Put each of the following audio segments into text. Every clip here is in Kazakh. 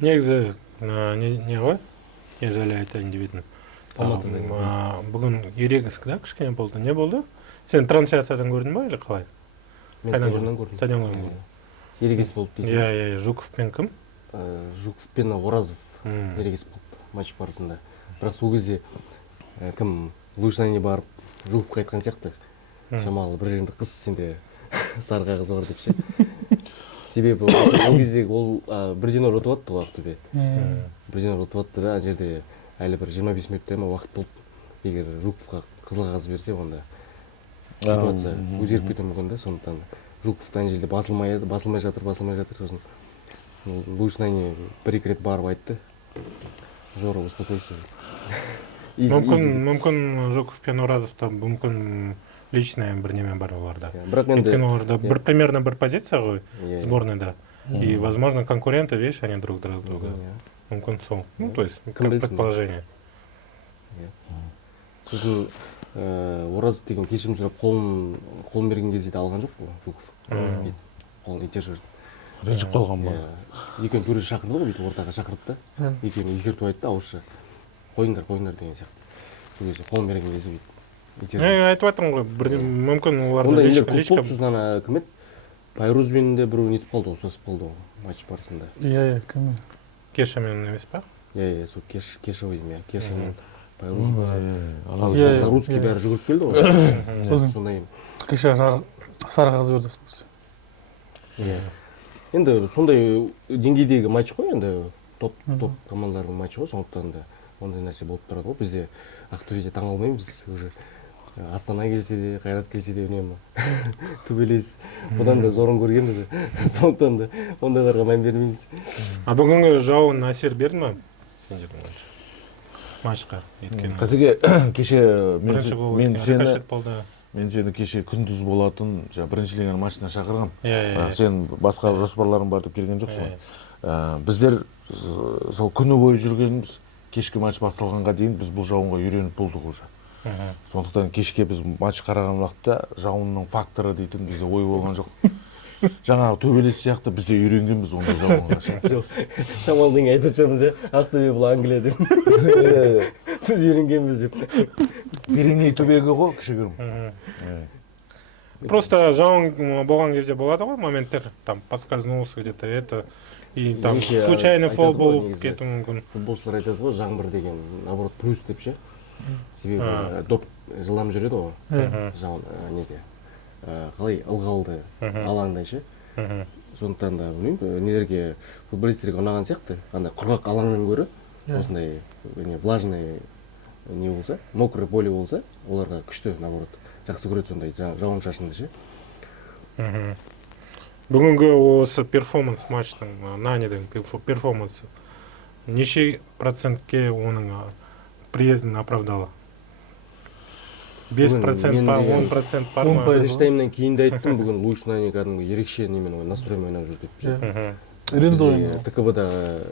негізі не ғой ежелі айтайын деп едім. Бүгін ерегіскі да кішкене болды. Не болды? Сен трансляциядан көрдің ба или қалай? Мен стадионнан көрдім. Стадионнан көрдім. Ерегес болды дейсің. Иә, Жуков пен кім? Жуков пен Оразов ерегес болды матч барысында. Бірақ сол кезде кім Лушнайне барып Жуковқа айтқан сияқты. Шамалы бір жерінде қыз сенде сары қағаз бар деп ше. Себебі ол кезде ол 1-0 ұтып атты ғой Ақтөбе. 1-0 ұтып атты да, жерде әлі бір 25 минуттай ма уақыт болды. Егер Жуковқа қызыл қағаз берсе, онда ситуация өзгеріп кетуі мүмкін да, сондықтан Жуковтан жерде басылмай жатыр, сосын Лушнайне бір-екі рет барып айтты. Жора, успокойся. Мүмкін Жуков пен Оразовта мүмкін личный бір неме бар оларда. Бірақ енді оларда примерно бір позиция ғой сборныйда. И, возможно, конкуренты, видишь, они друг друга. Мүмкін сол. Ну, то есть, как предположение. Сосын Оразов деген кешірім сұрап қолын берген кезде де алған жоқ қой Жуков. Қолын ите жүрді. Ренжіп қалған ба? Екеуін төре шақырды ғой, бүйтіп ортаға шақырды да. Екеуін ескерту айтты, ауызша. Қойыңдар деген сияқты. Сол кезде қолын берген кезде бүйтіп. Айтып жатырмын ғой, мүмкін оларда онда елер көп болды, сосын ана кім еді? Пайрузбен де біреу нетіп қалды, ұстасып қалды ғой матч барысында. Иә, кім? Кешамен емес па? Иә, сол Кеша ойдым, Кешамен Пайрузба. Заруцкий бәрі жүгіріп келді ғой. Сондай. Кеша сары қағаз берді. Иә. Енді сондай деңгейдегі матч қой, енді топ командалардың матчы ғой, сондықтан да ондай нәрсе болып тұрады ғой. Бізде Ақтөбеде таң қалмаймыз, уже Астана келсе де, Қайрат келсе де үнемі төбелес. Бұдан да зорын көргенбіз, сондықтан да ондайларға мән бермейміз. Бүгінгі жауын әсер берді ме? Матчқа еткені. Қазірге кеше мен сені кеше күндіз болатын бірінші лиганың матчына шақырғам. Сен басқа жоспарларың бар деп келген жоқсың. Біздер сол күні бойы жүргеніміз, кешкі матч басталғанға дейін біз бұл жауынға үйреніп болдық уже. Сондықтан кешке біз матч қараған уақытта жауынның факторы дейтін бізде ой болған жоқ. Жаңағы төбелес сияқты бізде үйренгенбіз ондай жауынға. Шамалдың айтып Ақтөбе бұл Англия деп. Біз үйренгенбіз деп. Пиреней түбегі ғой, кішігірім. Просто жауын болған кезде болады ғой моменттер, там подскользнулся где-то это, и там случайный фол болып кетуі мүмкін. Футболшылар айтады ғой, жаңбыр деген, наоборот, плюс деп ше. Себебі доп жылам жүреді ғой, жауын неде. Қалай ылғалды алаңдай ше. Сондықтан да білмеймін, нелерге футболистерге ұнаған сияқты, қандай құрғақ алаңнан гөрі, осындай влажный не болса, мокрый поле болса, оларға күшті, наоборот, жақсы көреді сондай жауын шашынды ше. Бүгінгі осы перформанс матчтың, Нанидың перформансы, неше процентке оның приездін оправдала? 5% па, 10% бар ма? Бірінші таймнан кейін де айттым, бүгін Лушнайне кәдімгі ерекше немен настроймен ойнап жүр деп ше. Бізде ТКБ-дағы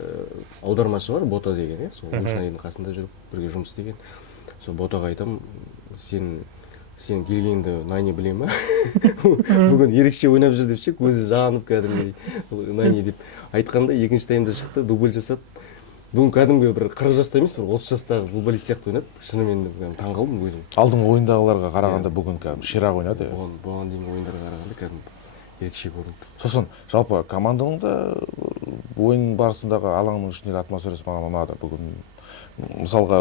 аудармашы бар, Бота деген, сол Лушнайнің қасында жүріп, бірге жұмыс істеген. Сол Ботаға айтам, сен келгенді Найне біле ма? Бүгін ерекше ойнап жүр деп ше, көзі жанып кәдімгі Найне деп айтқанда, екінші таймда шықты, дубль жасады. Бүгін кәдімгі бір 40 жаста емес, бір 30 жастағы футболист сияқты ойнады. Шынымен таң қалдым өзім. Алдыңғы ойындағыларға қарағанда бүгін кәдімгі ширақ ойнады. Бұған дейінгі ойындарға қарағанда кәдімгі ерекше көрінді. Сосын жалпы команданың да ойын барысындағы алаңның ішіндегі атмосферасы маған ұнады. Бүгін мысалға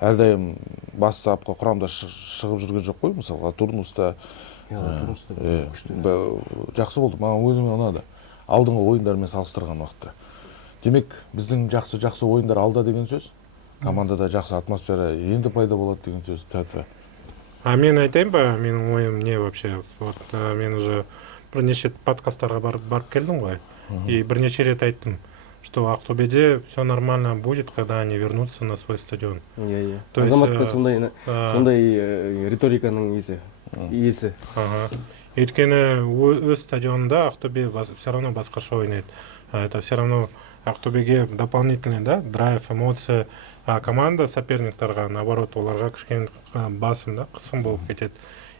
әрдайым бастапқы құрамда шығып жүрген жоқ қой, мысалға Турнуста жақсы болды, маған өзіме ұнады. Алдыңғы ойындармен салыстырған уақытта. Демек, біздің жақсы ойындар алда деген сөз, командада жақсы атмосфера енді пайда болады деген сөз. Тәтфі. Мен айтайын ба, менің ойым не вообще? Мен уже бірнеше подкасттарға барып келдім ғой. И бірнеше рет айттым, что Ақтөбеде все нормально будет, когда они вернутся на свой стадион. Азаматта сондай риториканың иесі. Өйткені өз стадионында Ақтөбе все равно басқаша ойнайды. Это все равно Ақтөбеге дополнительный, да, драйв, эмоция, а команда соперниктарға, наоборот, оларға кішкене басым, да, қысым болып кетеді.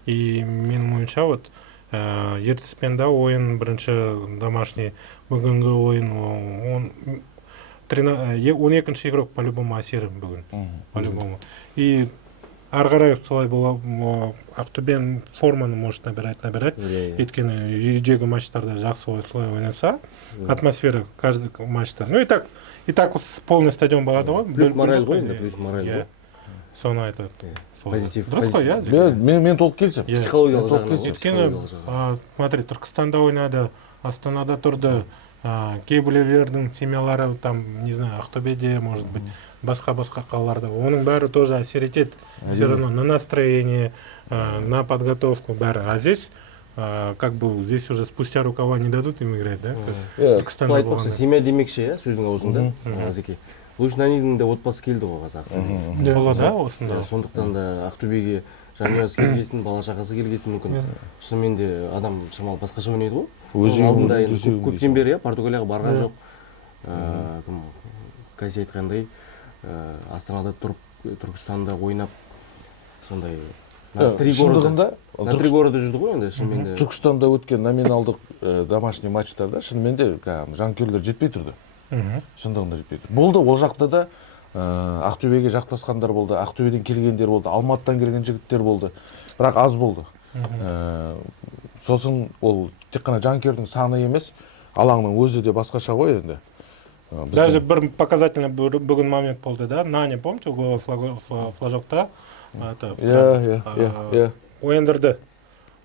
И менің ойымша вот ертіспен да ойын бірінші домашний, бүгінгі ойын 12-ші игрок по-любому әсері бүгін. По-любому. И ары қарай солай Ақтөбенің форманы может набирать. Өйткені үйдегі матчтарда жақсы солай ойнаса, атмосфера каждый матчта. Ну и так полный стадион болады ғой. Плюс мораль ғой енді, плюс мораль ғой. Соны айтады. Позитив. Дұрыс қой, иә? Мен толық келісемін. Психологиялық жағынан. Өйткені, смотри, Түркістанда ойнады, Астанада тұрды, кейбіреулердің семьялары там, не знаю, Ақтөбеде, может быть, басқа қалаларда. Оның бәрі тоже әсер етеді. Все равно на настроение, на подготовку бәрі. А здесь, как бы, здесь уже спустя рукава не дадут им играть, да? Түркістанда айтпақшы, семья демекші, иә, сөзің аузында, Азеке. Лучнанидың да отбасы келді ғой қазақ. Болады, осында. Сондықтан да Ақтөбеге жанұясы келгесін, бала шағасы келгесін мүмкін. Шынымен де адам шамалы басқаша ойнайды ғой. Алдында енді көптен бері Португалияға барған жоқ. Кәсе айтқандай, Астанада тұрып, Түркістанда ойнап, сондай на три города жүрді ғой енді шынымен де. Түркістанда өткен номиналдық домашний матчтарда шынымен де жанкүйерлер жетпей тұрды. Шындығында жетпей тұрды. Болды, ол жақта да Ақтөбеге жақтасқандар болды, Ақтөбеден келгендер болды, Алматыдан келген жігіттер болды, бірақ аз болды. Сосын ол тек қана жанкүйердің саны емес, алаңның өзі де басқаша ғой енді. Даже бір показательный бүгін момент болды, да? Нани, помните, угловой флажокта? Ойындырды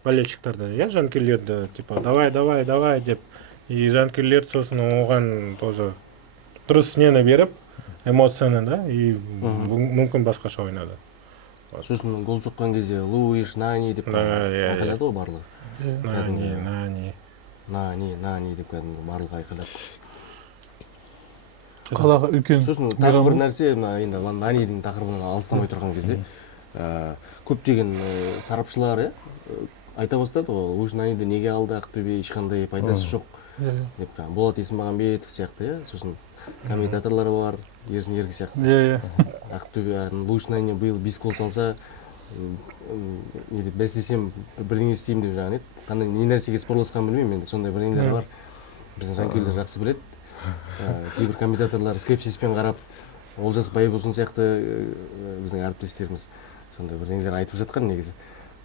болельщиктарды, жанкүйерлерді, типа, давай, деп. И жанкүйерлер сосын оған тоже дұрыс нені беріп, эмоцияны, да, и мүмкін басқаша ойнады. Сосын гол соққан кезде Луиш, Нани деп айқайлады ғой барлығы. Нани деп барлығы айқайлады. Қалаға үлкен. Сосын тағы бір нәрсе, енді Нанидің тақырыбынан алыстамай тұрған кезде көптеген сарапшылар айта бастады ғой, Луиш Наниді неге алды, Ақтөбе ешқандай пайдасы жоқ деп. Болат Есмағамбетов сияқты, сосын комментаторлар бар, Ерсін Еркі сияқты. Ақтөбе Луиш Нани биыл 5 гол салса, бәс десем бірдеңе істеймін деп жағын еді. Қандай не нәрсеге спорласқан білмеймін, енді сондай бірдеңелер бар. Біздің жанкүйерлер жақсы біледі. Кейбір комментаторлар скепсиспен қарап, Олжас Байбосын сияқты біздің әріптестеріміз сондай бірдеңелер айтып жатқан негізі.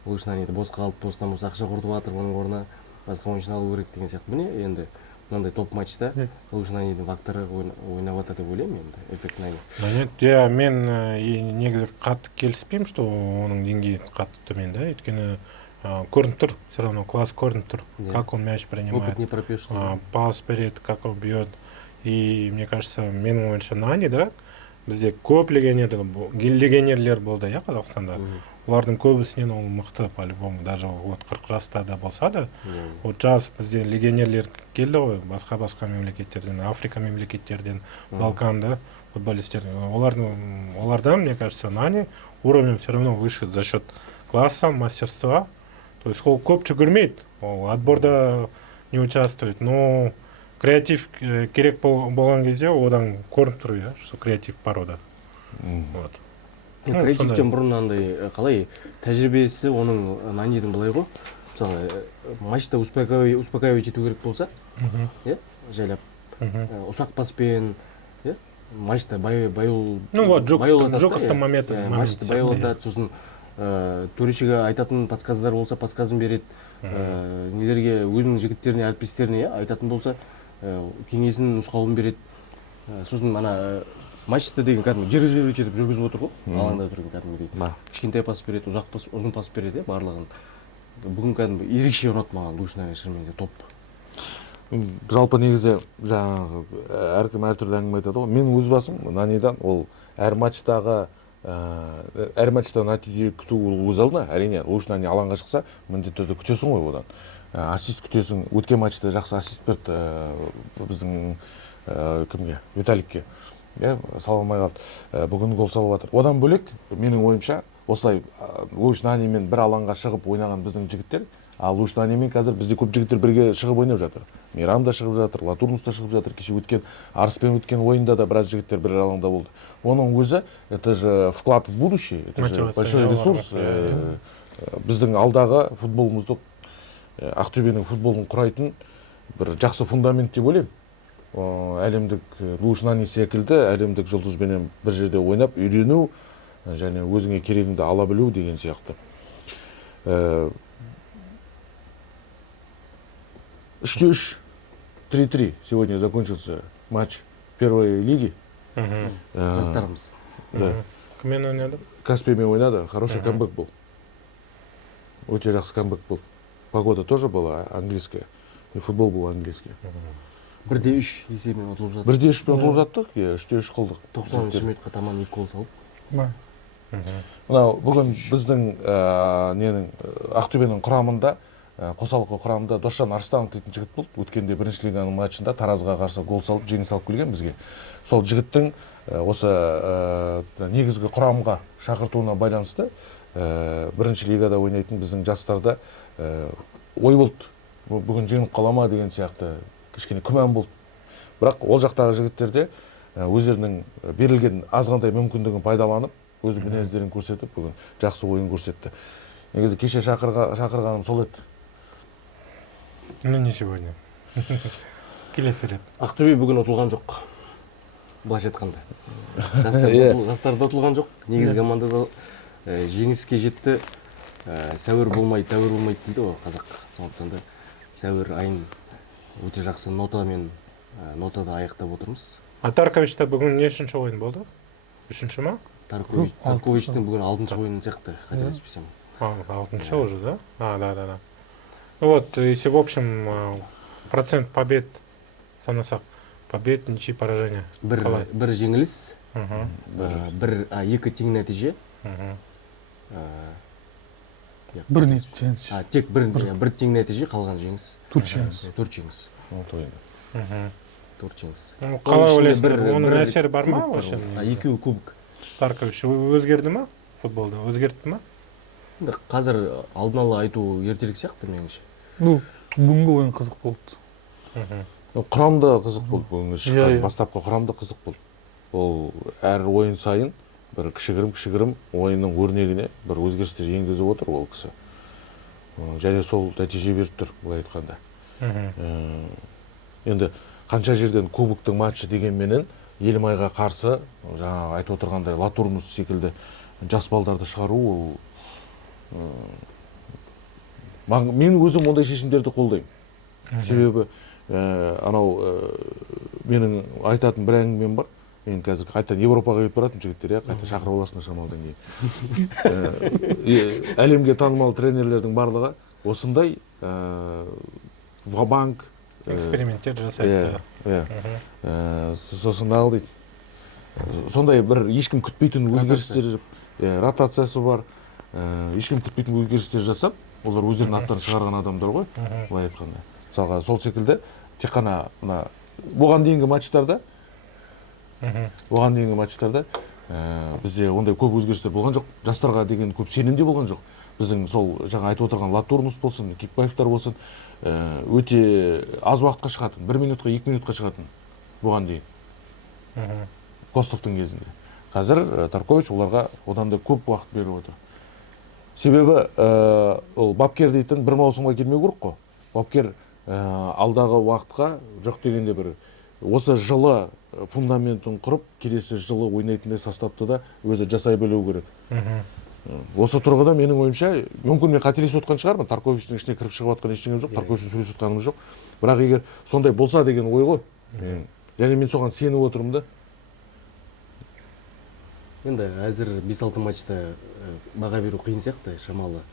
Луиш Наниді бос қалып, бостан бос ақша құртып жатыр, оның орнына басқа ойыншыны алу керек деген сияқты. Міне енді мынандай топ матчта Луиш Нанидің факторы ойнап жатыр деп ойлаймын енді, эффект Нани. Мен негізі қатты келіспеймін, что оның деңгейі қатты төмен, да, өйткені көрініп тұр, все равно класс көрініп тұр, как он мяч принимает, опыт не пропьешь, пас береді, как он бьет. И мне кажется, менің ойымша Нани, да, бізде көп легионерлер болды, иә, Қазақстанда. Олардың көбісінен ол мықты, по-любому, даже 40 жаста да болса да. Вот жас бізде легионерлер келді ғой, басқа мемлекеттерден, Африка мемлекеттерден, Балканда футболистер. Олардан, мне кажется, Нани уровень все равно выше за счет класса, мастерства. То есть ол көп жүгірмейді, ол отборда не участвует, но креатив керек болған кезде одан көрініп тұр, что креатив порода. Креативтен бұрын андай қалай тәжірибесі оның Нанидің былай ғой. Мысалы, матчта успокаивать ету керек болса, жайлап, ұсақ паспен, матчта байыл... Ну вот, жоқтың моменті. Матчта байылатады, сосын төрешіге айтатын подсказдар болса, подсказын береді. Нелерге өзінің жігіттеріне, әріптестеріне айтатын болса, кеңесін, нұсқауын береді. Сосын матчта деген кәдімгі жері жетіп жүргізіп отыр ғой, алаңда тұрған кәдімгідей. Кішкентай пас береді, ұзын пас береді, барлығын. Бүгін кәдімгі ерекше ұнады маған Луиш Нани шынымен де топ. Жалпы негізі жаңағы әркім әртүрлі әңгіме айтады ғой. Мен өз басым Нанидан ол әр матчтан нәтиже күту өз алдына. Әрине Луиш Нани алаңға шықса, міндетті түрде күтесің ғой одан. Ассист күтесің. Өткен матчта жақсы ассист берді біздің кімге? Виталикке. Сала алмай қалды. Бүгін гол салып жатыр. Одан бөлек, менің ойымша, осылай Луиш Нанимен бір алаңға шығып ойнаған біздің жігіттер, ал Луиш Нанимен қазір бізде көп жігіттер бірге шығып ойнап жатыр. Мейрам да шығып жатыр, Латурнус та шығып жатыр. Кеше өткен Арыспен өткен ойында да біраз жігіттер бір алаңда болды. Оның өзі, это же вклад в будущее, это же большой ресурс. Біздің алдағы футболымызды, Ақтөбенің футболын құрайтын бір жақсы фундамент деп ойлаймын. әлемдік Луиш Нани секілді әлемдік жұлдызбенен бір жерде ойнап үйрену және өзіңе керегіңді ала білу деген сияқты. 3-3, 3-3 сегодня закончился матч первой лиги. Жастарымыз. Да. Кіммен ойнады? Каспиймен ойнады, хороший камбэк был. Өте жақсы камбэк был. Погода тоже была английская. И футбол был английский. 1-3 есебімен ұтылып жатыр. 1-3 ұтылып жаттық, 3-3 қылдық. 90 минутқа таман 2 гол салып. Мынау бүгін біздің ненің Ақтөбенің құрамында, қосалқы құрамында Досжан Арыстанов дейтін жігіт болды. Өткенде бірінші лиганың матчында Таразға қарсы гол салып, жеңіс алып келген бізге. Сол жігіттің осы негізгі құрамға шақыртуына байланысты бірінші лигада ойнайтын біздің жастарда ой болды. Бүгін жеңіп қалама деген сияқты кішкене күмән болды. Бірақ ол жақтағы жігіттерде өздерінің берілген азғандай мүмкіндігін пайдаланып, өз мінездерін көрсетіп, бүгін жақсы ойын көрсетті. Негізі кеше шақырғаным сол еді. Ну, не сегодня. Келесі рет. Ақтөбе бүгін ұтылған жоқ. Былайша айтқанда. Жастарда ұтылған жоқ. Негізгі командада жеңіске жетті. Сәуір болмай, тәуір болмайды дейді ғой қазақ. Сондықтан да сәуір айын өте жақсы нотада аяқтап отырмыз. Тарковичта бүгін нешінші ойын болды? Үшінші ма? Тарковичтің бүгін 6-шы ойыны сияқты, қателеспесем. 6-шы уже, да? Да. Вот, если в общем процент побед санасақ, побед, ничьи, поражения. Бір жеңіліс, екі тең нәтиже. Бір жеңіс. Тек бір тең нәтиже, қалған жеңіс. 4 жеңіс. 4 жеңіс. Қалай ойлайсың, оның әсері бар ма? Екеуі кубок. Таркович өзгерді ма? Футболда өзгертті ма? Қазір алдын ала айту ертерек сияқты меніңше. Бүгінгі ойын қызық болды. Құрамда қызық болды, бүгінгі шыққан бастапқы құрамда қызық болды. Ол әр ойын сайын бір кішігірім ойынның өрнегіне бір өзгерістер енгізіп отыр ол кісі. Және сол нәтиже беріп тұр, былай айтқанда. Енді қанша жерден кубоктың матчы дегенменен Елімайға қарсы, жаңа айтып отырғандай Латурнус секілді жас балдарды шығару, ол мен өзім ондай шешімдерді қолдаймын. Себебі менің айтатын бір әңгімем бар. Мен қазір қайтадан Европаға кетіп баратын жігіттер, қайта шақырып аласың шамалдан кейін. Әлемге танымал тренерлердің барлығы осындай ва-банк эксперименттер жасайды. Сосын ағыл дейді. Сондай бір ешкім күтпейтін өзгерістер, ротациясы бар. Ешкім күтпейтін өзгерістер жасап, олар өздерінің аттарын шығарған адамдар ғой, былай айтқанда. Мысалға, сол секілді тек қана оған дейінгі матчтарда бізде ондай көп өзгерістер болған жоқ. Жастарға деген көп сенімде болған жоқ. Біздің сол жаңа айтып отырған Латурнус болсын, Кикбаевтар болсын, өте аз уақытқа шығатын, 1 минутқа, 2 минутқа шығатын бұған дейін. Костовтың кезінде. Қазір Таркович оларға одан да көп уақыт беріп отыр. Себебі ол бапкер дейтін бір маусымға келмеу керек қой. Бапкер алдағы уақытқа жоқ дегенде бір осы жылы фундаментін құрып, келесі жылы ойнайтындай составты да өзі жасай білу керек. Осы тұрғыда менің ойымша, мүмкін мен қателесіп отқан шығармын, Тарковичтің ішіне кіріп шығып отқан ештеңе жоқ, Тарковичтің сөйлесіп отқанымыз жоқ. Бірақ егер сондай болса деген ой ғой. Және мен соған сеніп отырмын да. Енді әзір 5-6 матчта баға беру қиын сияқты, шамалы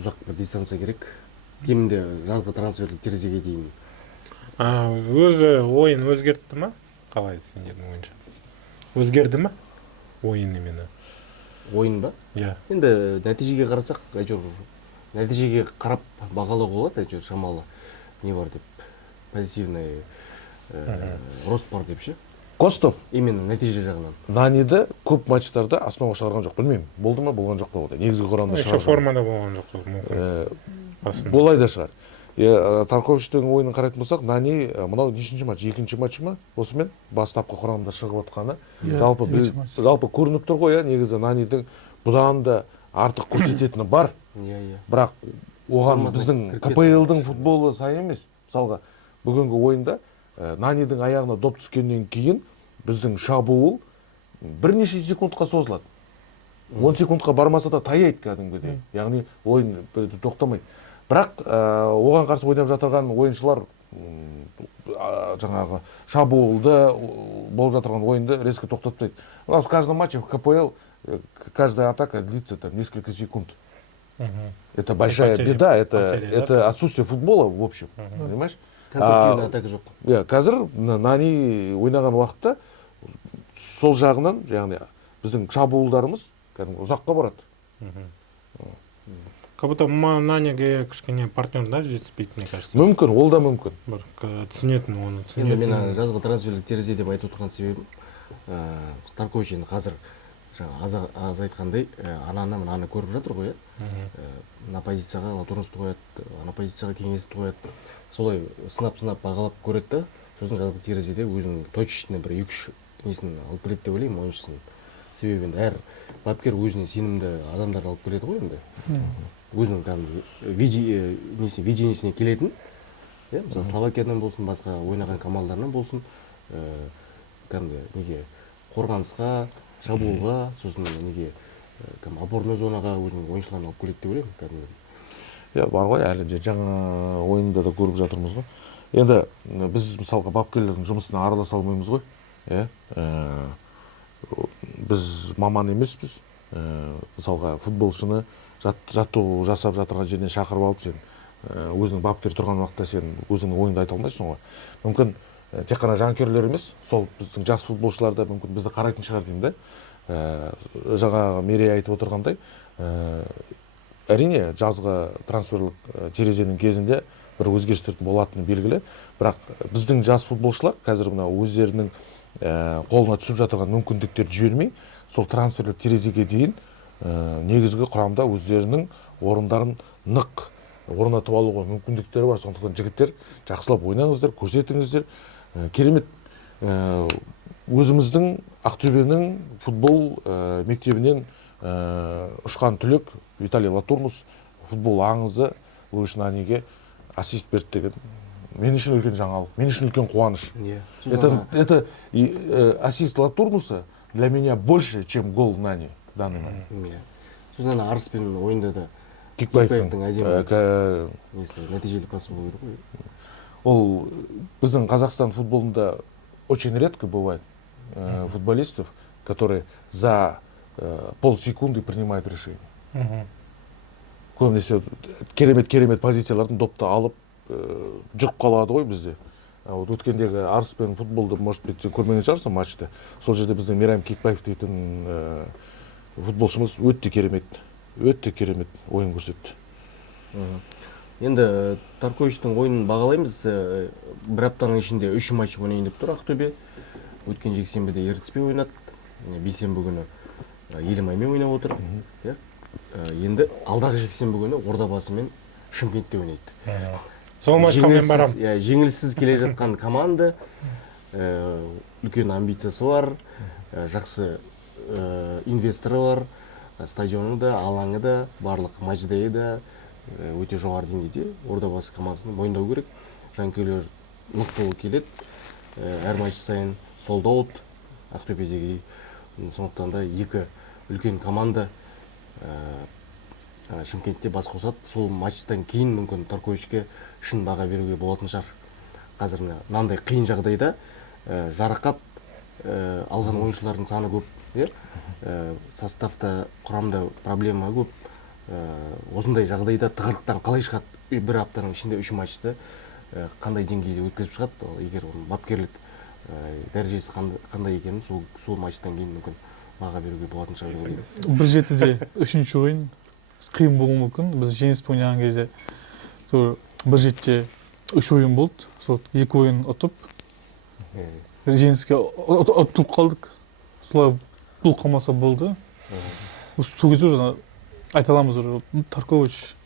ұзақ бір дистанция керек. Кемінде жазғы трансферлік терезеге дейін. Өзі ойын өзгертті ма? Қалай сендердің ойынша? Өзгерді ма? Ойын именно. Ойын ба? Енді нәтижеге қарасақ, нәтижеге қарап бағалауға болады, шамалы не бар деп, позитивный рост бар деп ше. Костов именно нәтиже жағынан. Наниді көп матчтарда основаға шығарған жоқ, білмеймін. Болды ма, болған жоқ па онда. Негізгі құрамда шығарған. Еще формада болған жоқ мүмкін. Болай да шығар. Тарковичтің ойынын қарайтын болсақ, Нани мынау нешінші матч, 2-ші матчы ма? Осымен бастапқы құрамда шығып отқаны. Жалпы көрініп тұр ғой, негізі Нанидің бұдан да артық көрсететіні бар. Бірақ оған біздің КПЛ-дің футболы сай емес. Мысалға, бүгінгі ойында Нанидың аяғына доп түскеннен кейін біздің шабуыл бірнеше секундқа созылады. 10 секундқа бармаса да таяйды кәдімгідей. Яғни ойын тоқтамайды. Бірақ оған қарсы ойнап жатырған ойыншылар жаңағы шабуылды болып жатырған ойынды резко тоқтатпайды. У нас в каждом матче в КПЛ каждая атака длится там несколько секунд. Это большая беда, это отсутствие футбола в общем, понимаешь? конструктивный атака жоқ. Қазір Нани ойнаған уақытта сол жағынан, яғни біздің шабуылдарымыз кәдімгі ұзаққа барады. Как будто Наниге кішкене партнер, да, жетіспейді, мне кажется. Мүмкін, ол да мүмкін. Бір түсінетін оны. Енді мен жазғы трансферлік терезе деп айтып отырған себебім, Старкович енді қазір аз айтқандай, ананы көріп жатыр ғой, ана позицияға Латурнусты қояды, ана позицияға Кеңесті қояды. Солай сынап бағалап көреді да, сосын жазғы терезеде өзінің точечный бір 2-3 несін алып келеді деп ойлаймын, ойыншысын. Себебі енді әр бапкер өзіне сенімді адамдарды алып келеді ғой енді. Өзінің видениесіне келетін, мысалы Словакиядан болсын, басқа ойнаған командаларынан болсын, неге қорғанысқа, шабуылға, сосын неге опорный зонаға өзінің ойыншыларын алып келеді деп ойлаймын кәдімгідей. Бар ғой, әлі де жаңа ойында да көріп жатырмыз ғой. Енді біз мысалға бапкерлердің жұмысына араласа алмаймыз ғой. Біз маман емеспіз. Мысалға футболшыны жаттығу жасап жатырған жерден шақырып алып, сен өзінің бапкер тұрған уақытта сен өзіңнің ойыңды айта алмайсың ғой. Мүмкін тек қана жанкүйерлер емес, сол біздің жас футболшылар да мүмкін бізді қарайтын шығар деймін да. Жаңа Мерей айтып отырғандай, әрине жазғы трансферлік терезенің кезінде бір өзгерістердің болатыны белгілі, бірақ біздің жас футболшылар қазір мына өздерінің қолына түсіп жатырған мүмкіндіктерді жібермей, сол трансферлік терезеге дейін негізгі құрамда өздерінің орындарын нық орнатып алуға мүмкіндіктері бар. Сондықтан жігіттер жақсылап ойнаңыздар, көрсетіңіздер. Керемет өзіміздің Ақтөбенің футбол мектебінен ұшқан түлек Виталий Латурнус футбол аңызы Луиш Наниге ассист берді деген мен үшін үлкен жаңалық, мен үшін үлкен қуаныш. Это ассист Латурнуса для меня больше, чем гол Нани в данный момент. Сосын Арыспен ойында да Кикбаевтың әдемі нәтижелі пасы болды ғой. Ол біздің Қазақстан футболында очень редко бывает футболистов, которые за полсекунды принимают решение. Көбінесе керемет позициялардың допты алып жүріп қалады ғой бізде. Өткендегі Арыспен футболды, может быть, сен көрмеген шығарсың матчты. Сол жерде біздің Мейрам Кикбаев дейтін футболшымыз өте керемет ойын көрсетті. Енді Тарковичтің ойынын бағалаймыз. Бір аптаның ішінде 3 матч ойнайын деп тұр Ақтөбе. Өткен жексенбіде Ертіспе ойнады, бейсенбі күні Елімаймен ойнап отыр. Енді алдағы жексенбі күні Ордабасы мен Шымкентте ойнайды. Сол матчқа мен барам. Жеңілсіз келе жатқан команда, үлкен амбициясы бар, жақсы инвесторы бар, стадионы да, алаңы да, барлық матчдайы да өте жоғары деңгейде. Ордабасы командасын мойындау керек. Жанкүйерлер нық болып келеді. Әр матч сайын солдау Ақтөбедегі. Сондықтан да екі үлкен команда Шымкентте бас қосады. Сол матчтан кейін мүмкін Тарковичке шын баға беруге болатын шығар. Қазір мынандай қиын жағдайда жарақат алған ойыншылардың саны көп, составта, құрамда проблема көп. Осындай жағдайда тығырықтан қалай шығады? Бір аптаның ішінде 3 матчты қандай деңгейде өткізіп шығады? Егер бапкерлік дәрежесі қандай екенін сол матчтан кейін мүмкін баға беруге болатын шығар деп ойлаймын. 1-7-де 3-ші ойын қиын болуы мүмкін. Біз жеңіспен ойнаған кезде 1-7-де 3 ойын болды. Сол 2 ойын ұтып, жеңіске ұтылып қалдық. Солай бұл қалмаса болды. Сол кезде уже айта аламыз, Таркович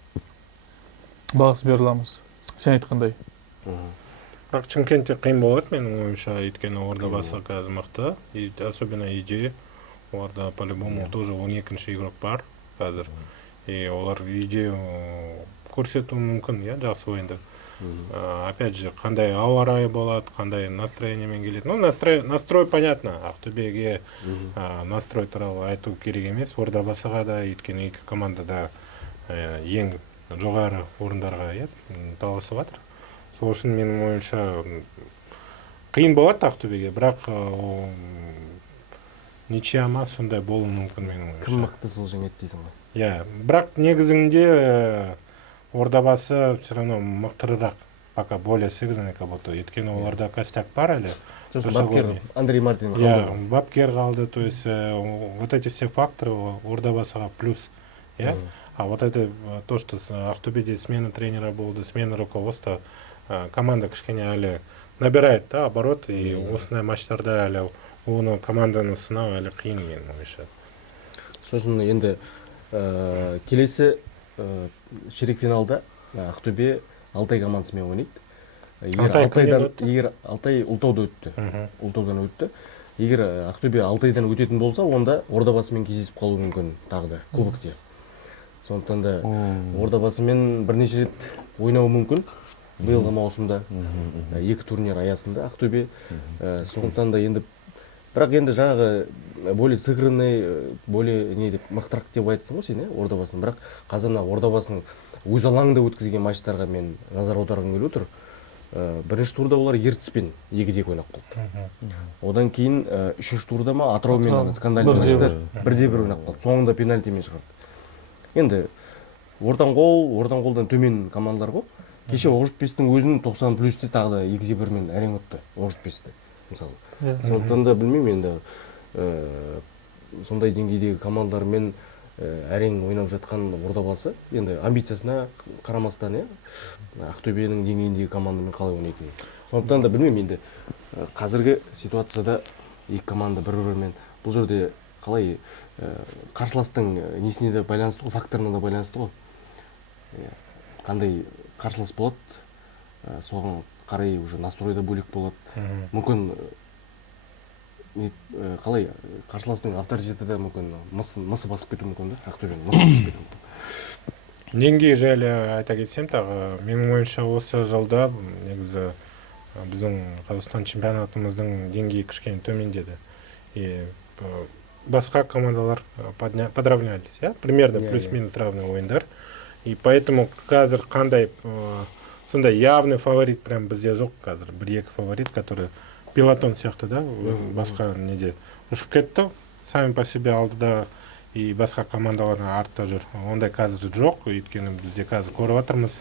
бағасы бере аламыз. Сен айтқандай. Бірақ Шымкентте қиын болады менің ойымша, өйткені Ордабасы қазір мықты, особенно идея. Оларда по-любому тоже 12-ші игрок бар қазір. И олар идея көрсетуі мүмкін, жақсы ойында. Опять же, қандай ауа райы болады, қандай настроениемен келеді. Ну, настрой понятно. Ақтөбеге настрой туралы айту керек емес. Ордабасыға да, өйткені екі команда да ең жоғары орындарға таласып жатыр. Сол үшін менің ойымша қиын болады Ақтөбеге, бірақ ничья ма сондай болуы мүмкін менің ойымша. Кім мықты сол жеңеді дейсің ғой. Иә, бірақ негізінде Ордабасы все равно мықтырырақ, пока более сыгранный как будто. Өйткені оларда костяк бар әлі. Сосын бапкер Андрей Мартин қалды. Yeah, бапкер қалды, то есть вот эти все факторы Ордабасыға плюс. А вот это то, что Ақтөбеде смена тренера болды, смена руководства, команда кішкене әлі набирает оборот, и осындай матчтарда әлі оны команданы сынау әлі қиын менің ойымша. Сосын енді келесі ширек финалда Ақтөбе Алтай командасымен ойнайды. Егер Алтай Ұлтауда өтті. Ұлтаудан өтті. Егер Ақтөбе Алтайдан өтетін болса, онда Ордабасымен кездесіп қалуы мүмкін тағы да кубокте. Сондықтан да Ордабасымен бірнеше рет ойнауы мүмкін биылғы маусымда. Екі турнир аясында Ақтөбе. Сондықтан да енді бірақ енді жаңағы более сыгранный, более не деп мықтырақ деп айтсың ғой сен, Ордабасының. Бірақ қазір мына Ордабасының өз алаңында өткізген матчтарға мен назар аударғым келіп отыр. Бірінші турда олар Ертіспен 2-2 ойнап қалды. Одан кейін үшінші турда ма Атыраумен скандальный матчта 1-1 ойнап қалды. Соңында пенальтимен шығарды. Енді Ортанқолдан төмен командалар ғой. Кеше Оғжытбестің өзінің 90 плюсте тағы да 2-1-мен әрең ұтты Оғжытбесті мысалы. Сондықтан да білмеймін енді сондай деңгейдегі командалармен әрең ойнап жатқан Ордабасы енді амбициясына қарамастан Ақтөбенің деңгейіндегі командамен қалай ойнайтынын. Сондықтан да білмеймін енді қазіргі ситуацияда екі команда бір-бірімен бұл жерде қалай қарсыластың несіне де байланысты ғой, факторына да байланысты ғой. Қандай қарсылас болады, соған қарай уже настройда бөлек болады. Мүмкін қалай қарсыластың авторитеті де мүмкін мысы басып кетуі мүмкін да, Ақтөбенің мысы басып кетуі мүмкін. Деңгей жайлы айта кетсем тағы, менің ойымша осы жылда негізі біздің Қазақстан чемпионатымыздың деңгейі кішкене төмендеді. И басқа командалар подравнялись, примерно плюс-минус равный ойындар. И поэтому қазір қандай сондай явный фаворит прям бізде жоқ қазір. Бір-екі фаворит, который пилотон сияқты да, басқа неде ұшып кетті, сами по себе алдыда и басқа командалардың артта жүр. Ондай қазір жоқ, өйткені бізде қазір көріп жатырмыз.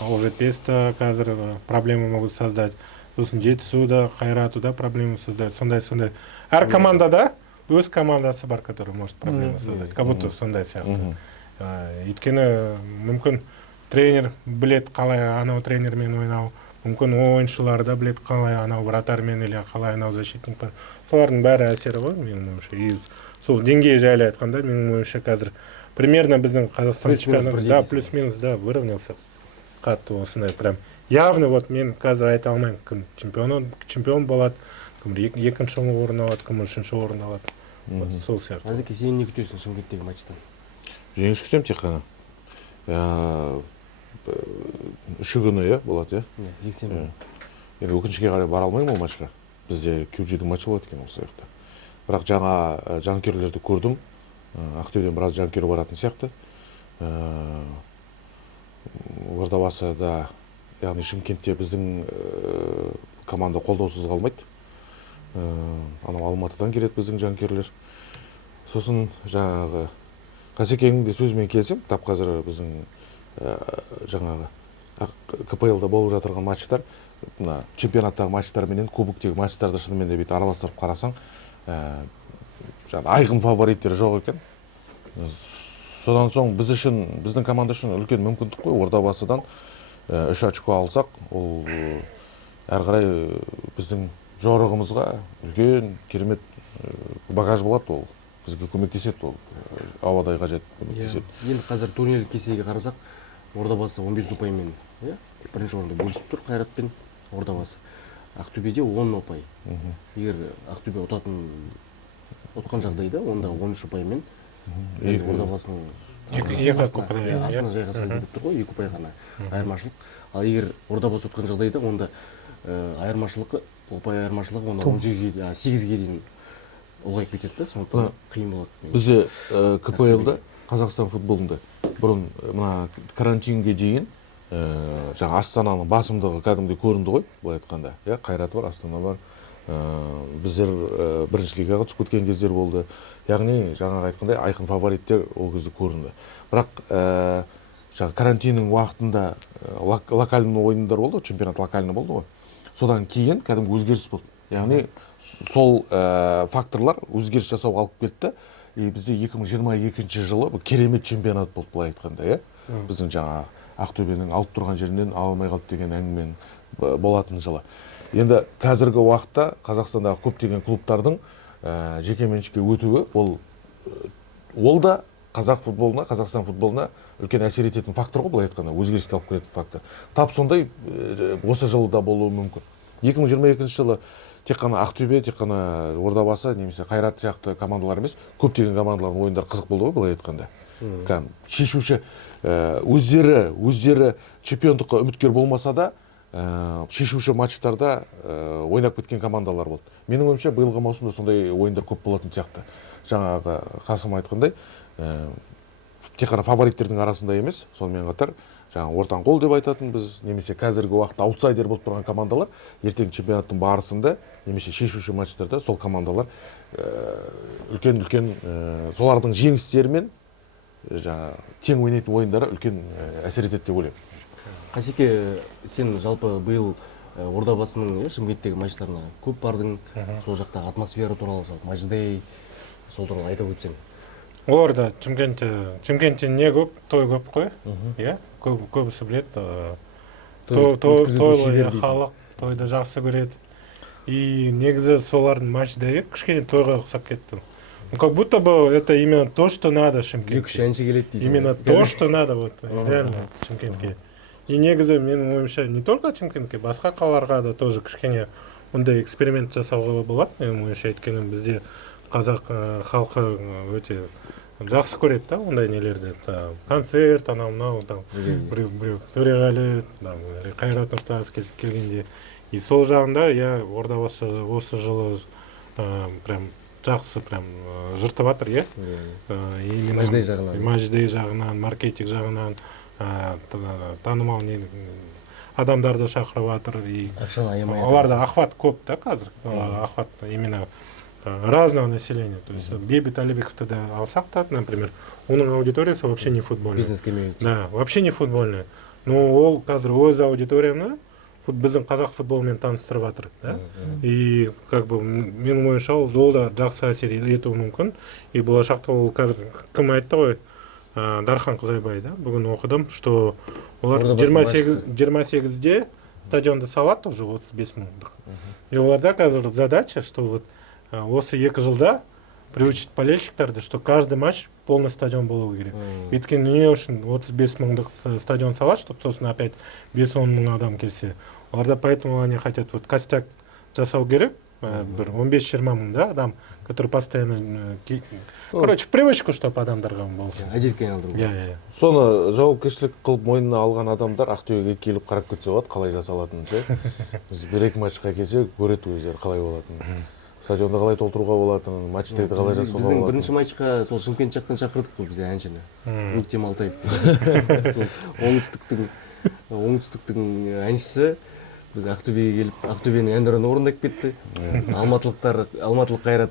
Оқжетпесті қазір проблема могут создать. Сосын Жетісуда, Қайратуда проблема создать. Сондай. Әр командада өз командасы бар, который может проблема создать. Как будто сондай сияқты. Өйткені мүмкін тренер білет қалай анау тренермен ойнау, мүмкін ойыншылар да білет қалай анау вратармен или қалай анау защитникпен. Солардың бәрі әсері ғой менің ойымша. И сол деңгей жайлы айтқанда менің ойымша қазір примерно біздің Қазақстан чемпионатында плюс-минус выровнялся. Қатты осындай прям явно вот мен қазір айта алмаймын кім чемпион болады, кім екінші орын алады, кім үшінші орын алады. Сол сияқты. Назеке, сен не күтесің Шымкенттегі матчтан? Жеңіс күтем тек қана. Үші күні болады, жексенбі. Енді өкінішке қарай бара алмаймын ол матчқа. Бізде Q7-дің матчы болады екен осы жақта. Бірақ жаңа жанкүйерлерді көрдім. Ақтөбеден біраз жанкүйер баратын сияқты. Ордабасыда, яғни Шымкентте біздің команда қолдаусыз қалмайды. Анау Алматыдан келеді біздің жанкүйерлер. Сосын жаңағы Қасекеңнің де сөзімен келсем, тап қазір біздің жаңағы КПЛ-да болып жатырған матчтар, чемпионаттағы матчтар менен кубоктегі матчтарды шынымен де бет араластырып қарасаң, айқын фавориттер жоқ екен. Содан соң біз үшін, біздің команда үшін үлкен мүмкіндік қой. Ордабасыдан 3 очко алсақ, ол әрі қарай біздің жорығымызға үлкен керемет багаж болады, ол бізге көмектеседі, ол ауадай қажет көмектеседі. Енді қазір турнирлік кестеге қарасақ, Ордабасы 15 ұпаймен бірінші орында бөлісіп тұр, Қайратпен Ордабасы. Ақтөбеде 10 ұпай. Егер Ақтөбе ұтқан жағдайда, онда 13 ұпаймен Ордабасының Екі ұпай, иә. астына жайғаса кетіп тұр ғой, 2 ұпай ғана айырмашылық. Ал егер Ордабас ұтқан жағдайда онда айырмашылығы, ұпай айырмашылығы онда 8-ге дейін ұлғайып кетеді да, сондықтан қиын болады. Бізде КПЛ-да, Қазақстан футболында бұрын мына карантинге дейін жаңа Астананың басымдығы кәдімгідей көрінді ғой, былай айтқанда. Қайраты бар, Астана бар. Біздер бірінші лигаға түсіп кеткен кездер болды. Яғни жаңағы айтқандай айқын фавориттер ол кезде көрінді. Бірақ жаңа карантиннің уақытында локальный ойындар болды, чемпионат локальный болды ғой. Содан кейін кәдімгі өзгеріс болды. Яғни сол факторлар өзгеріс жасауға алып кетті. И бізде 2022 жылы керемет чемпионат болды, былай айтқанда, біздің жаңа Ақтөбенің алып тұрған жерінен ала алмай қалды деген әңгімен болатын жылы. Енді қазіргі уақытта Қазақстандағы көптеген клубтардың жеке меншікке өтуі, ол да қазақ футболына, Қазақстан футболына үлкен әсер ететін фактор ғой, былай айтқанда, өзгеріске алып келетін фактор. Тап сондай осы жылы да болуы мүмкін. 2022 жылы тек қана Ақтөбе, тек қана Ордабасы, немесе Қайрат сияқты командалар емес, көптеген командалардың ойындары қызық болды ғой, былай айтқанда. Шешуші өздері чемпиондыққа үміткер болмаса да, шешуші матчтарда ойнап кеткен командалар болды. Менің ойымша биылғы маусымда сондай ойындар көп болатын сияқты. Жаңағы Қасым айтқандай, тек қана фавориттердің арасында емес, сонымен қатар жаңағы ортан қол деп айтатын біз, немесе қазіргі уақытта аутсайдер болып тұрған командалар ертең чемпионаттың барысында, немесе шешуші матчтарда сол командалар үлкен солардың жеңістерімен тең ойнайтын ойындары үлкен әсер етеді деп ойлаймын. Қасеке, сен жалпы биыл Ордабасының Шымкенттегі матчтарына көп бардың, сол жақтағы атмосфера туралы, матчдей, сол туралы айтып өтсең. Оларда Шымкентте не көп, той көп қой. Көбісі біледі. Тойлы халық тойды жақсы көреді. И негізі солардың матчдегі кішкене тойға ұқсап кетті. Как будто бы это именно то, что надо Шымкентке. Именно то, что надо, вот, реально, Шымкентке. И негізі менің ойымша не только Шымкентке, басқа қалаларға да тоже кішкене ондай эксперимент жасауға болады. Менің ойымша өйткені бізде қазақ халқы өте жақсы көреді да ондай нелерді. Концерт, анау-мынау, біреу Төреғали, Қайрат Нұртас келгенде. И сол жағында, Ордабасы осы жылы прям жақсы жыртып жатыр, Мәждей жағынан, маркетинг жағынан, танымал адамдарды шақырып жатыр. Оларда охват көп да қазір, охват именно разного населения. То есть Бейбит Алибековты да алсақ та, например, оның аудиториясы вообще не футбольная. Бизнес-комьюнити. Да, вообще не футбольная. Но ол қазір өз аудиторияны біздің қазақ футболмен таныстырып жатыр, да? И как бы менің ойымша ол да жақсы әсер етуі мүмкін. И болашақта ол қазір кім айтты ғой? Дархан Қызайбай, да? Бүгін оқыдым, что олар 28-де стадионды салады уже 35 мыңдық. И оларда қазір задача, что вот осы 2 жылда приучить болельщиктерді, что каждый матч полный стадион болу керек. Өйткені не үшін 35 мыңдық стадион салады, чтобы сосын опять 5-10 мың адам келсе. Оларда поэтому они хотят вот костяк жасау керек, бір 15-20 мың да, адам, который постоянно, короче, в привычку, чтобы адамдарға болсын. Әдетке айналдыру. Соны жауапкершілік қылып мойнына алған адамдар Ақтөбеге келіп қарап кетсе болады, қалай жасалатынын. Біз 1-2 матчқа келсе көреді өздері қалай болатынын. Стадионды қалай толтыруға болатынын, матчтарды қалай жасауға болатынын. Біздің бірінші матчқа сол Шымкент жақтан шақырдық қой бізде әншіні. Өктем Алтаев. Оңтүстіктің әншісі біз Ақтөбеге келіп, Ақтөбенің әндерін орындап кетті. Алматылық Қайрат,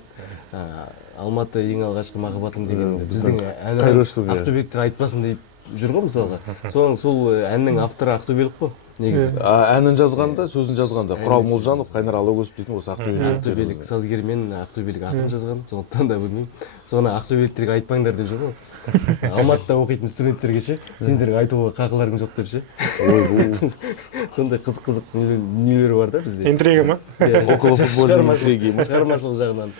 Алматы ең алғашқы махаббатым деген біздің әнін ақтөбеліктер айтпасын деп жүр ғой мысалға. Сол әннің авторы ақтөбелік қой негізі. Әнін жазғанда, сөзін жазғанда Құрал Молжанов, Қайнар Алагөзов дейтін осы ақтөбелік сазгер мен ақтөбелік ақын жазған, сондықтан да білмеймін. Соны ақтөбеліктерге айтпаңдар деп жүр ғой. Алматыда оқитын студенттерге ше, сендерге айтуға қақыларың жоқ деп ше. Сондай қызық дүниелері бар да бізде. Интрига ма? Около футбольный интриги. Шығармашылық жағынан.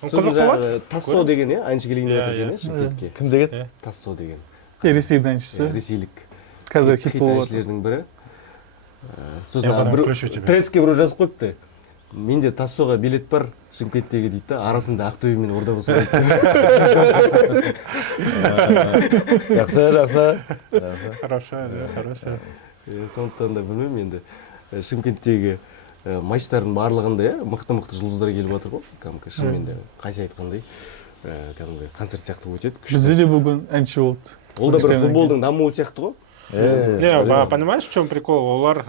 Қызық болады? Тассо деген, әнші келген екен, Шымкентке. Кім деген? Тассо деген. Ресейдің әншісі. Ресейлік. Қазір хит болып әншілердің бірі. Сосын трендске біреу жазып қойыпты. Менде Тассоға билет бар, Шымкенттегі дейді да, арасында Ақтөбе мен Ордабасы бар. Жақсы. Хорошо, хорошо. Сондықтан да білмеймін енді. Шымкенттегі матчтардың барлығында мықты-мықты жұлдыздар келіп жатыр ғой. Кәдімгі шынымен де қайсы айтқандай кәдімгі концерт сияқты өтеді. Бізде де бүгін әнші болды. Ол да бір футболдың дамуы сияқты ғой. Не, понимаешь, в чем прикол? Олар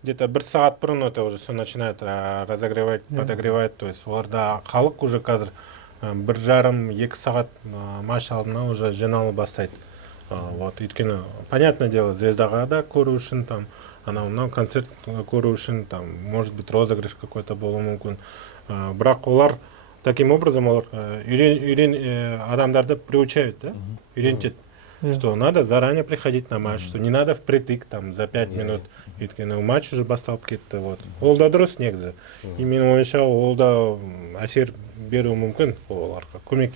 где-то 1 сағат бұрын это уже все начинает разогревать, подогревать. То есть оларда халық уже қазір 1,5-2 сағат матч алдына уже жиналып бастайды. Вот, өйткені, понятное дело, звездаға да көру үшін там, мынау концерт көру үшін там, может быть, розыгрыш какой-то болуы мүмкін. Бірақ олар таким образом олар адамдарды приучают, да? Үйрентеді, что надо заранее приходить на матч, что не надо впритык там за 5 минут. Өйткені матч уже басталып кетті. Вот. Ол да дұрыс негізі. И менің ойымша ол да әсер беруі мүмкін оларға. Көмек,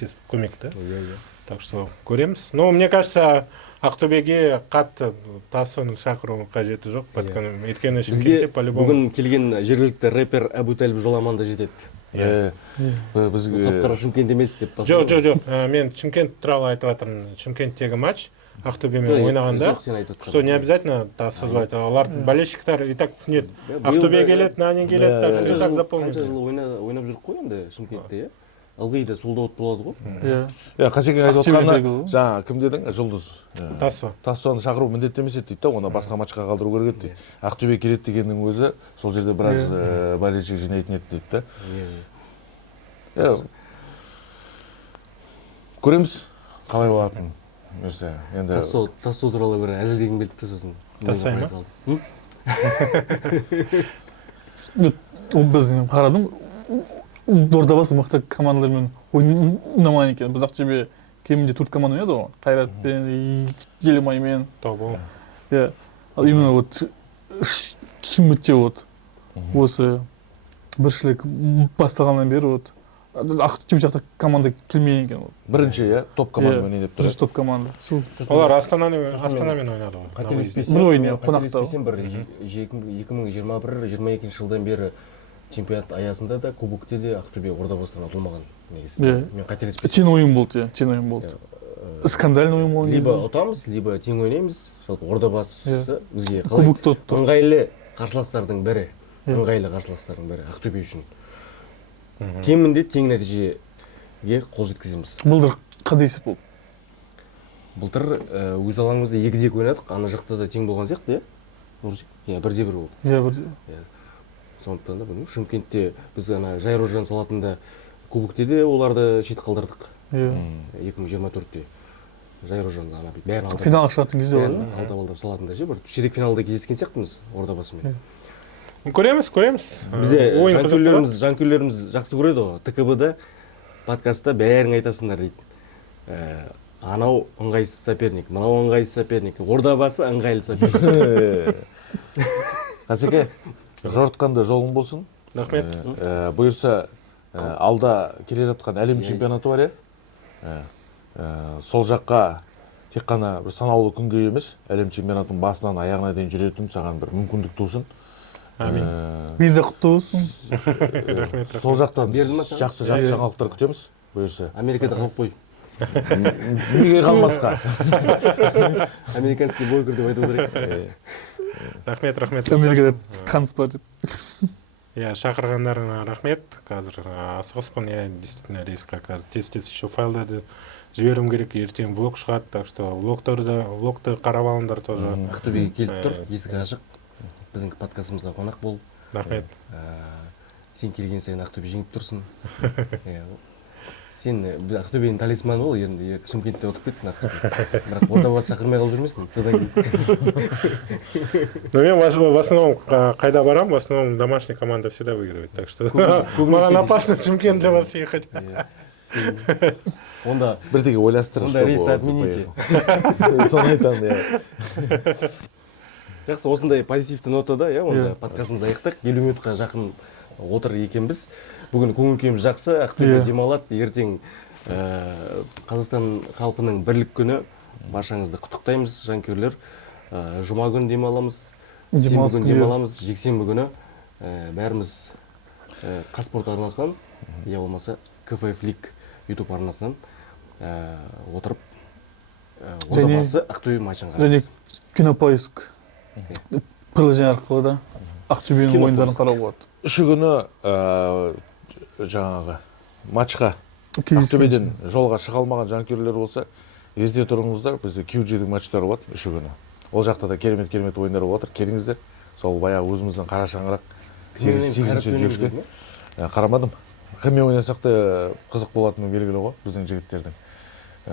да? Так что көреміз. Но мне кажется, Ақтөбеге қатты Тассоның шақыруының қажеті жоқ. Өйткені Шымкентте по-любому. Бүгін келген жергілікті рэпер Әбутәліп Жоламан да жетеді. Бізге Қап-қара Шымкент емес деп Жоқ. Мен Шымкент туралы айтып жатырмын. Шымкенттегі матч Ақтөбемен ойнағанда, что не обязательно Тассо звать, олар болельщиктар и так түсінеді. Ақтөбе келеді, нане келеді, так уже так запомнится. Қанша жыл ойнап жүріп қой енді Шымкентте, ылғи да солдаут болады ғой. Қасекең айтып отқаны, жаңа кім дедің? Жұлдыз. Тассоны шақыру міндетті емес еді дейді да, оны басқа матчқа қалдыру керек еді дейді. Ақтөбе келеді дегеннің өзі сол жерде біраз болельщик жинайтын еді дейді да. Көреміз қалай болатынын. Тассо туралы бір әзілдегім келді де сосын. Тассай ма? Біздің қарадым, Ордабасы мықты командалармен ойнамаған екен. Біз Ақтөбе кемінде 4 команда ойнады ғой. Қайратпен, Елімаймен. Тобол. Именно вот Шымкентте вот осы біршілік бастағаннан бері вот Ақтөбе жақта команда келмеген екен. Бірінші, топ командамен ойнап тұр. Бірінші топ команда. Олар Астанамен ойнады ғой. Қателеспесем, 2021-22 жылдан бері чемпионат аясында да кубокте де Ақтөбе Ордабасыдан ұтылмаған негізі. Мен қателеспесем. Тең ойын болды. Скандальный ойын болды. Либо ұтамыз, либо тең ойнаймыз. Жалпы Ордабасы бізге кубокты ұтты. Ыңғайлы қарсыластардың бірі. Ақтөбе үшін. Кемінде тең нәтижеге қол жеткіземіз. Былтыр қандай есеп болды? Былтыр өз алаңымызда 2-2 ойнадық, ана жақта да тең болған сияқты, иә? 1-1 болды. Иә, 1-1. Сондықтан да бүгін Шымкентте біз ана Жайрожан салатында кубокте де оларды шет қалдырдық. 2024-те Жайрожанды ана бәрін алдап. Финалға шығатын кезде ғой. Алдап салатында же бір ширек финалда кездескен сияқтымыз Ордабасымен. Көреміз. Бізде жанкүйерлеріміз жақсы көреді ғой. ТКБ-да подкастта бәрін айтасыңдар дейді. Анау ыңғайсыз соперник, мынау ыңғайсыз соперник, Ордабасы ыңғайлы соперник. Қасеке, жортқанда жолың болсын. Рахмет. Бұйырса, алда келе жатқан әлем чемпионаты бар, сол жаққа тек қана бір санаулы күнге емес, әлем чемпионатының басынан аяғына дейін жүретін саған бір мүмкіндік тусын. Виза құтты болсын. Рахмет. Сол жақтан жақсы жаңалықтар күтеміз, бұйырса. Америкада қалып қой. Неге қалмасқа? Американский бойкер деп айту керек. Рахмет. Америкада қаныс бар деп. Шақырғандарыңа рахмет. Қазір асығыспын, действительно рейсқа қазір тез еще файлдарды жіберуім керек, ертең влог шығады, так что влогты қарап алыңдар тоже. Ақтөбеге келіп тұр, есік ашық. Біздің подкастымызға қонақ бол. Рахмет. Сен келген сайын Ақтөбе жеңіп тұрсын. Сен Ақтөбенің талисманы бол, енді Шымкентте отырып кетсін Ақтөбе. Бірақ Ордабасы шақырмай қалып жүрмесін. Но мен в основном қайда барам, в основном домашняя команда всегда выигрывает. Так что маған опасно Шымкент для вас ехать. Онда бірдеңе ойластырып. Онда рейсті отмените. Соны айтамын, Жақсы, осындай позитивті нотада, онда подкастымызды аяқтық. 50 минутқа жақын отыр екенбіз. Бүгін көңіл-күйіміз жақсы, Ақтөбе демалады. Ертең Қазақстан халқының бірлік күні. Баршаңызды құттықтаймыз, жанкүйерлер. Жұма күні демаламыз, сенбі күні демаламыз, жексенбі күні бәріміз Қазспорт арнасынан, я болмаса КФФ Лиг YouTube арнасынан отырып Ордабасы Ақтөбе матчын және қараймыз. кинопоиск приложение арқылы да Ақтөбенің ойындарын қарауға болады. Үші күні жаңағы матчқа Ақтөбеден жолға шыға алмаған жанкүйерлер болса, ерте тұрыңыздар, бізде QG-дің матчтары болады үші күні. Ол жақта да керемет ойындар болып жатыр. Келіңіздер. Сол баяғы өзіміздің қара шаңырақ 8-ші жүйешке. Қарамадым. Кіммен ойнасақ та қызық болатыны белгілі ғой, біздің жігіттердің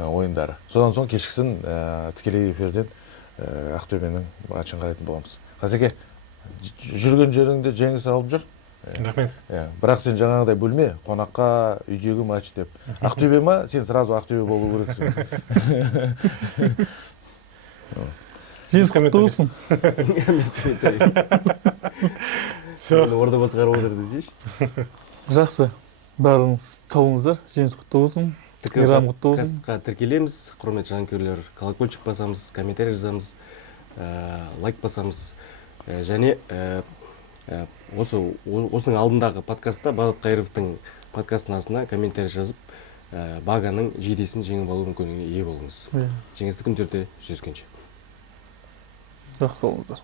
ойындары. Содан соң кешкісін тікелей эфирден Ақтөбенің матчын қарайтын боламыз. Қазеке, жүрген жеріңде жеңіс алып жүр. Рахмет. Бірақ сен жаңағыдай бөлме, қонаққа, үйдегі матч деп. Ақтөбе ма? Сен сразу Ақтөбе болу керексің. Жеңіс құтты болсын. Ордабасы қарап отыр десейші. Жақсы. Бәріңіз саулыңыздар. Жеңіс құтты болсын. Мейрам құтты болсын. Подкастқа тіркелеміз. Құрметті жанкүйерлер, колокольчик басамыз, комментарий жазамыз, лайк басамыз. Және осының алдындағы подкастта Бағдат Қайыровтың подкастының астына комментарий жазып, бағаның жейдесін жеңіп алу мүмкіндігіне ие болыңыз. Жеңісті күндерде жүздескенше. Жақсы болыңыздар.